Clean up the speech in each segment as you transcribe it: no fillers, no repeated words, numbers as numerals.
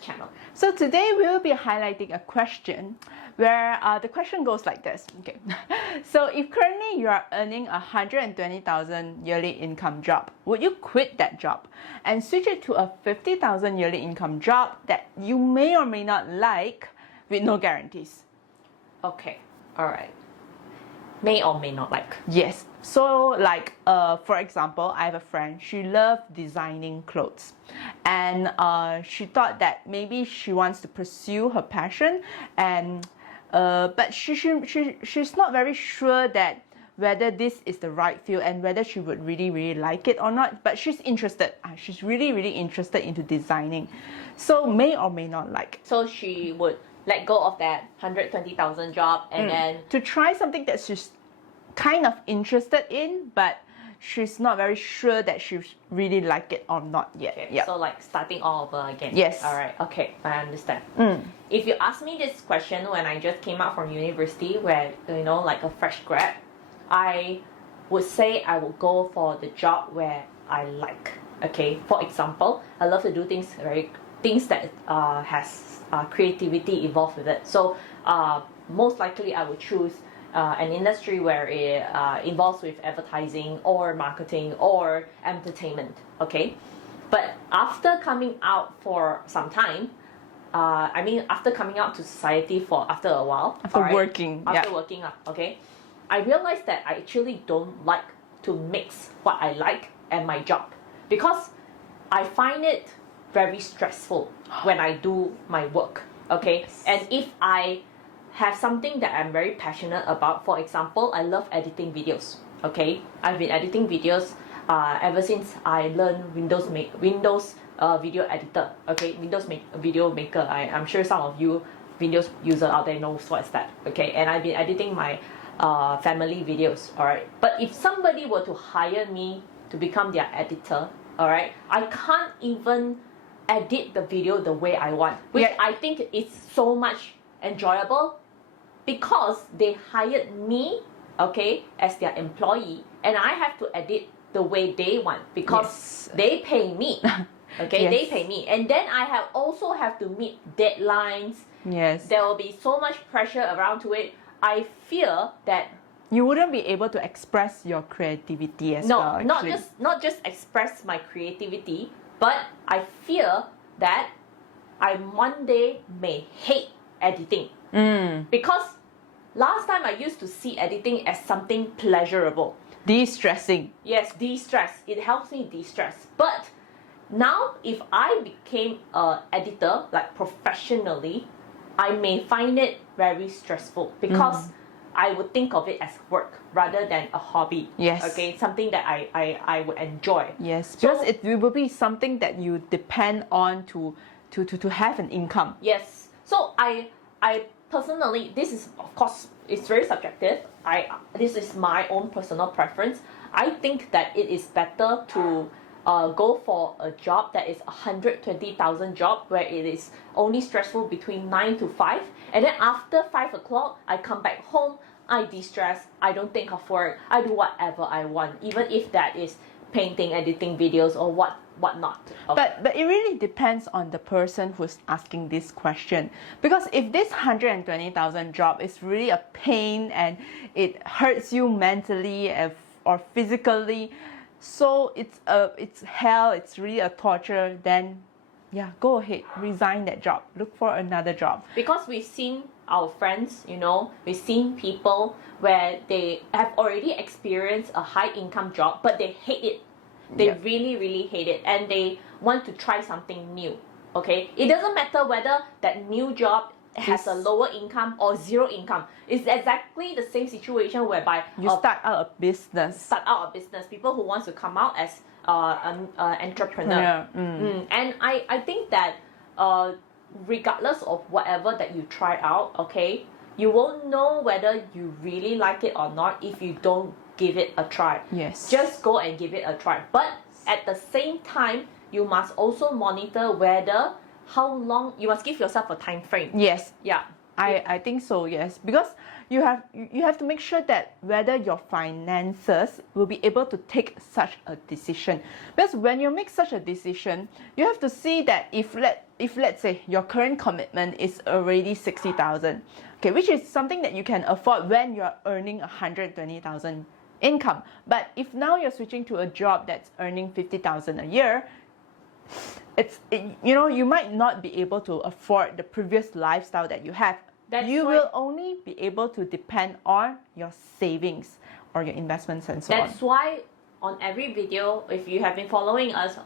channel. So today we will be highlighting a question where the question goes like this. Okay, so if currently you are earning 120,000 yearly income job, would you quit that job and switch it to a 50,000 yearly income job that you may or may not like with no guarantees? Okay, all right. May or may not like. Yes. So like for example, I have a friend, she loved designing clothes, and she thought that maybe she wants to pursue her passion, and but she's not very sure that whether this is the right field and whether she would really like it or not, but she's interested. She's really interested into designing. So may or may not like. So she would let go of that 120,000 job and then to try something that she's kind of interested in, but she's not very sure that she really like it or not yet. Okay, yeah. So like starting all over again. Yes. All right. Okay, I understand. If you ask me this question when I just came out from university, where like a fresh grad, I would say I would go for the job where I like. Okay. For example, I love to do things that has creativity involved with it. So most likely I would choose an industry where it involves with advertising or marketing or entertainment. Okay, but after coming out for some time, after coming out to society after a while, after working, okay, I realized that I actually don't like to mix what I like and my job, because I find it very stressful when I do my work. Okay, and if I have something that I'm very passionate about, for example, I love editing videos. Okay, I've been editing videos ever since I learned Windows video editor. Okay, video maker. I'm sure some of you Windows user out there knows what's that. Okay, and I've been editing my family videos. All right, but if somebody were to hire me to become their editor, all right, I can't even edit the video the way I want, which I think is so much enjoyable, because they hired me, okay, as their employee, and I have to edit the way they want, because they pay me. Okay, they pay me, and then I also have to meet deadlines. Yes, there will be so much pressure around to it. I fear that you wouldn't be able to express your creativity as well. No, not just express my creativity, but I fear that I one day may hate editing. Because last time I used to see editing as something pleasurable. De-stressing. Yes, de-stress. It helps me de-stress. But now if I became an editor, like professionally, I may find it very stressful, because I would think of it as work rather than a hobby. Yes. Okay, something that I would enjoy. Yes, because it will be something that you depend on to have an income. Yes. So I personally, this is, of course, it's very subjective. This is my own personal preference. I think that it is better to go for a job that is 120,000 job, where it is only stressful between 9 to 5, and then after 5 o'clock I come back home, I de-stress, I don't think of work, I do whatever I want, even if that is painting, editing videos, or whatnot. Okay. But it really depends on the person who's asking this question, because if this 120,000 job is really a pain and it hurts you mentally or physically, so it's hell, it's really a torture, then yeah, go ahead, resign that job, look for another job. Because we've seen our friends, we've seen people where they have already experienced a high income job, but they hate it. They really hate it, and they want to try something new. Okay, it doesn't matter whether that new job has a lower income or zero income. It's exactly the same situation whereby you start out a business. People who want to come out as an entrepreneur. And I think that regardless of whatever that you try out, okay, you won't know whether you really like it or not if you don't give it a try. Yes. Just go and give it a try. But at the same time, you must also monitor how long, you must give yourself a time frame. Yes. Yeah. I think so, yes, because you have to make sure that whether your finances will be able to take such a decision. Because when you make such a decision, you have to see that if let's say your current commitment is already 60,000, okay, which is something that you can afford when you're earning 120,000 income. But if now you're switching to a job that's earning 50,000 a year, you might not be able to afford the previous lifestyle that you have. You will only be able to depend on your savings or your investments and so on. That's why on every video, if you have been following us,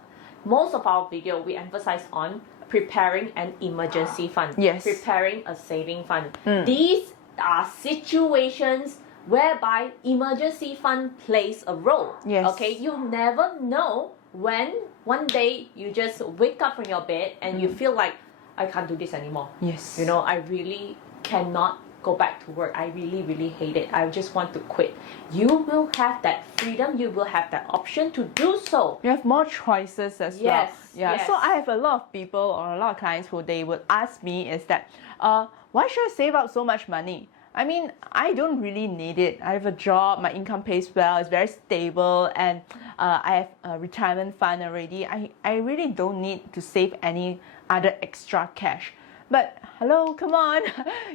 most of our video we emphasize on preparing an emergency fund. Yes. Preparing a saving fund. These are situations whereby emergency fund plays a role. Yes. Okay, you never know when one day you just wake up from your bed and you feel like, I can't do this anymore. Yes. I really cannot go back to work. I really, really hate it. I just want to quit. You will have that freedom. You will have that option to do so. You have more choices as well. Yes. Yeah. Yes. So I have a lot of people or a lot of clients who they would ask me is that, why should I save up so much money? I mean, I don't really need it. I have a job, my income pays well, it's very stable, and I have a retirement fund already. I really don't need to save any other extra cash. But hello, come on,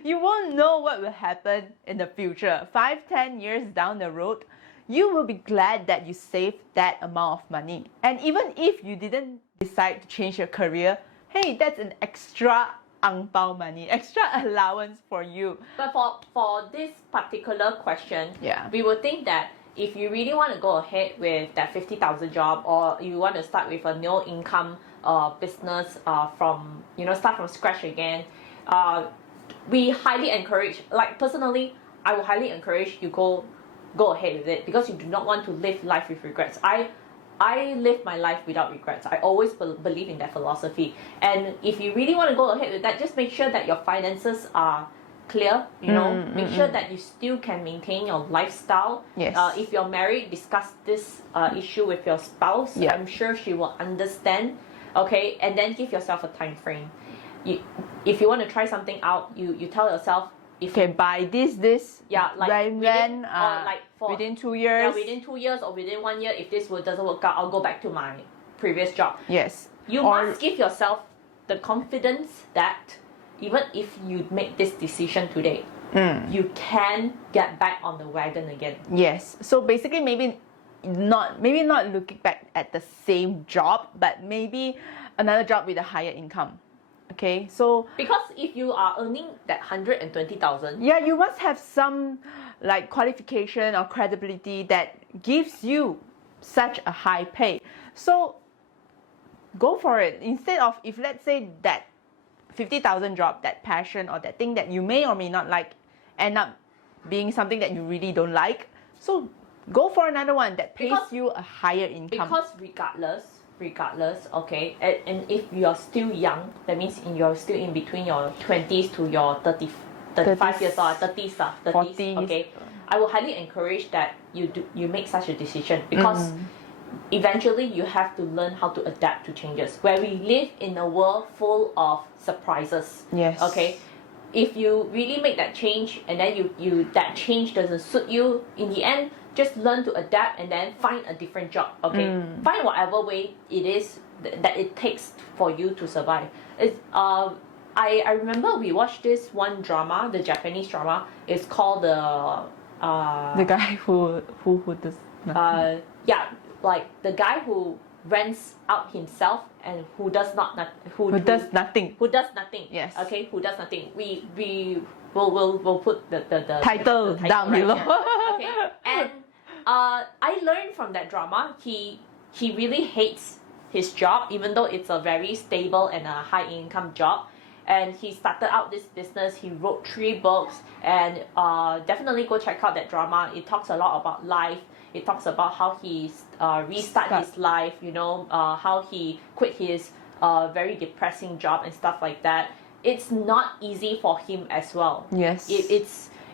you won't know what will happen in the future. 5-10 years down the road, you will be glad that you saved that amount of money. And even if you didn't decide to change your career, hey, that's an extra ang pao money, extra allowance for you. But for this particular question, Yeah. we would think that if you really want to go ahead with that 50,000 job, or you want to start with a no income business from start from scratch again, we highly encourage, like personally, I would highly encourage you go ahead with it, because you do not want to live life with regrets. I live my life without regrets. I always believe in that philosophy. And if you really want to go ahead with that, just make sure that your finances are clear, make sure that you still can maintain your lifestyle. Yes. If you're married, discuss this issue with your spouse. Yeah. I'm sure she will understand. Okay, and then give yourself a time frame. If you want to try something out, you tell yourself, Okay, by this, yeah, like when or like for within 2 years. Yeah, within 2 years or within 1 year, if this doesn't work out, I'll go back to my previous job. Yes. You must give yourself the confidence that even if you make this decision today, you can get back on the wagon again. Yes. So basically, maybe not looking back at the same job, but maybe another job with a higher income. Okay, so because if you are earning that 120,000, yeah, you must have some like qualification or credibility that gives you such a high pay. So go for it. Instead of, if let's say that 50,000 job, that passion or that thing that you may or may not like end up being something that you really don't like, so go for another one that pays you a higher income. Because regardless, okay, and if you're still young, that means you're still in between your 20s to your 35 years old, 30s, 40s. Okay, I will highly encourage that you make such a decision, because eventually you have to learn how to adapt to changes, where we live in a world full of surprises. Yes. Okay, if you really make that change and then you that change doesn't suit you, in the end, just learn to adapt and then find a different job. Okay, find whatever way it is that it takes for you to survive. I remember we watched this one drama, the Japanese drama. It's called the guy who does nothing. Yeah, like the guy who rents out himself and who does nothing. Who does nothing. Yes. Okay, who does nothing. We'll put the title down right below. here. Okay, and I learned from that drama, he really hates his job, even though it's a very stable and a high income job. And he started out this business. He wrote 3 books, and definitely go check out that drama. It talks a lot about life. It talks about how he restarted his life, how he quit his very depressing job and stuff like that. It's not easy for him as well. Yes.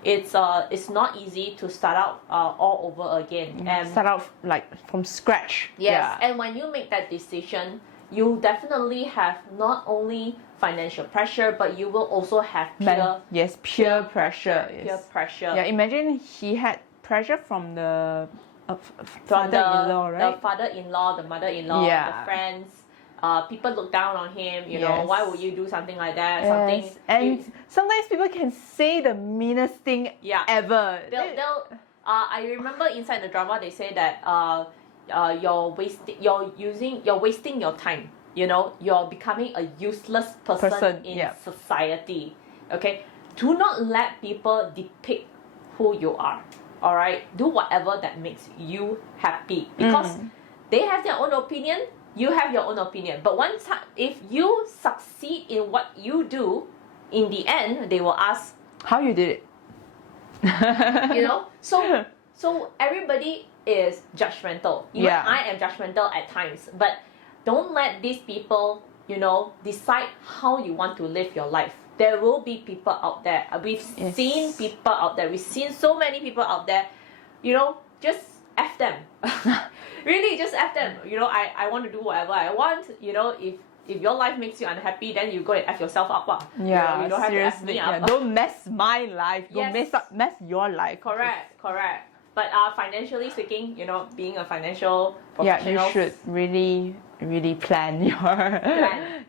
It's not easy to start out all over again. And start out like from scratch. yes, Yeah. and when you make that decision, you definitely have not only financial pressure, but you will also have peer pressure. Peer pressure. Yeah, imagine he had pressure from the father-in-law, right? The father-in-law, the mother-in-law, the friends. People look down on him. You know, why would you do something like that? Sometimes people can say the meanest thing ever. I remember inside the drama they say that you're wasting your time. You know, you're becoming a useless person in society. Okay, do not let people depict who you are. All right, do whatever that makes you happy, because they have their own opinion. You have your own opinion. But if you succeed in what you do, in the end, they will ask how you did it. You know, so everybody is judgmental. Even I am judgmental at times, but don't let these people, you know, decide how you want to live your life. There will be people out there. We've seen people out there. We've seen so many people out there. You know, just F them. Really, just F them. You know, I want to do whatever I want. You know, if your life makes you unhappy, then you go and F yourself up. Yeah, you don't have seriously. to F me up. Don't mess my life. Don't mess your life. Correct. But financially speaking, you know, being a financial professional, you should really plan your.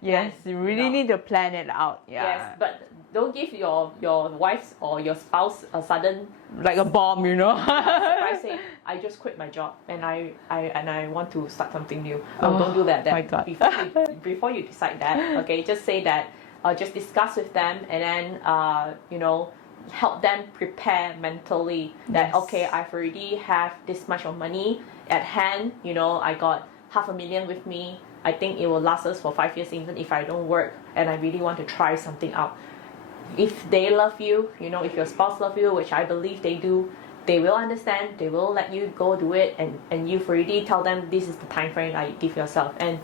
Yes, you really need to plan it out. Yeah. Yes, but don't give your wife or your spouse a sudden like a bomb, you know. surprise say, I just quit my job and I want to start something new. No, don't do that. My God. Before you decide that, okay, just say that. Just discuss with them, and then you know, help them prepare mentally that okay, I've already have this much of money at hand. You know, I got $500,000 with me. I think it will last us for 5 years even if I don't work, and I really want to try something out. If they love you, you know, if your spouse loves you, which I believe they do, they will understand. They will let you go do it, and you've already tell them this is the time frame that you give yourself, and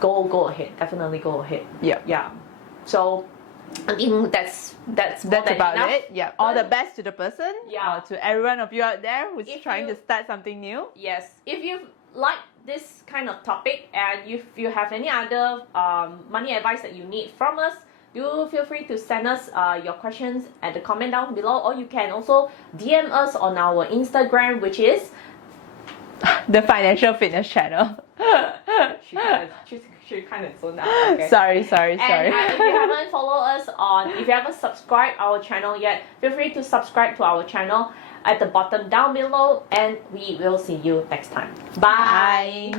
go ahead. Definitely go ahead. Yeah. So I think that's about enough. it. Yeah. All the best to the person. Yeah. To every one of you out there who's trying to start something new. Yes. If you like this kind of topic and if you have any other money advice that you need from us, do feel free to send us your questions at the comment down below, or you can also DM us on our Instagram, which is the Financial Fitness Channel. She kind of zoned out. Okay. Sorry. And if you haven't followed us if you haven't subscribed our channel yet, feel free to subscribe to our channel at the bottom down below, and we will see you next time. Bye.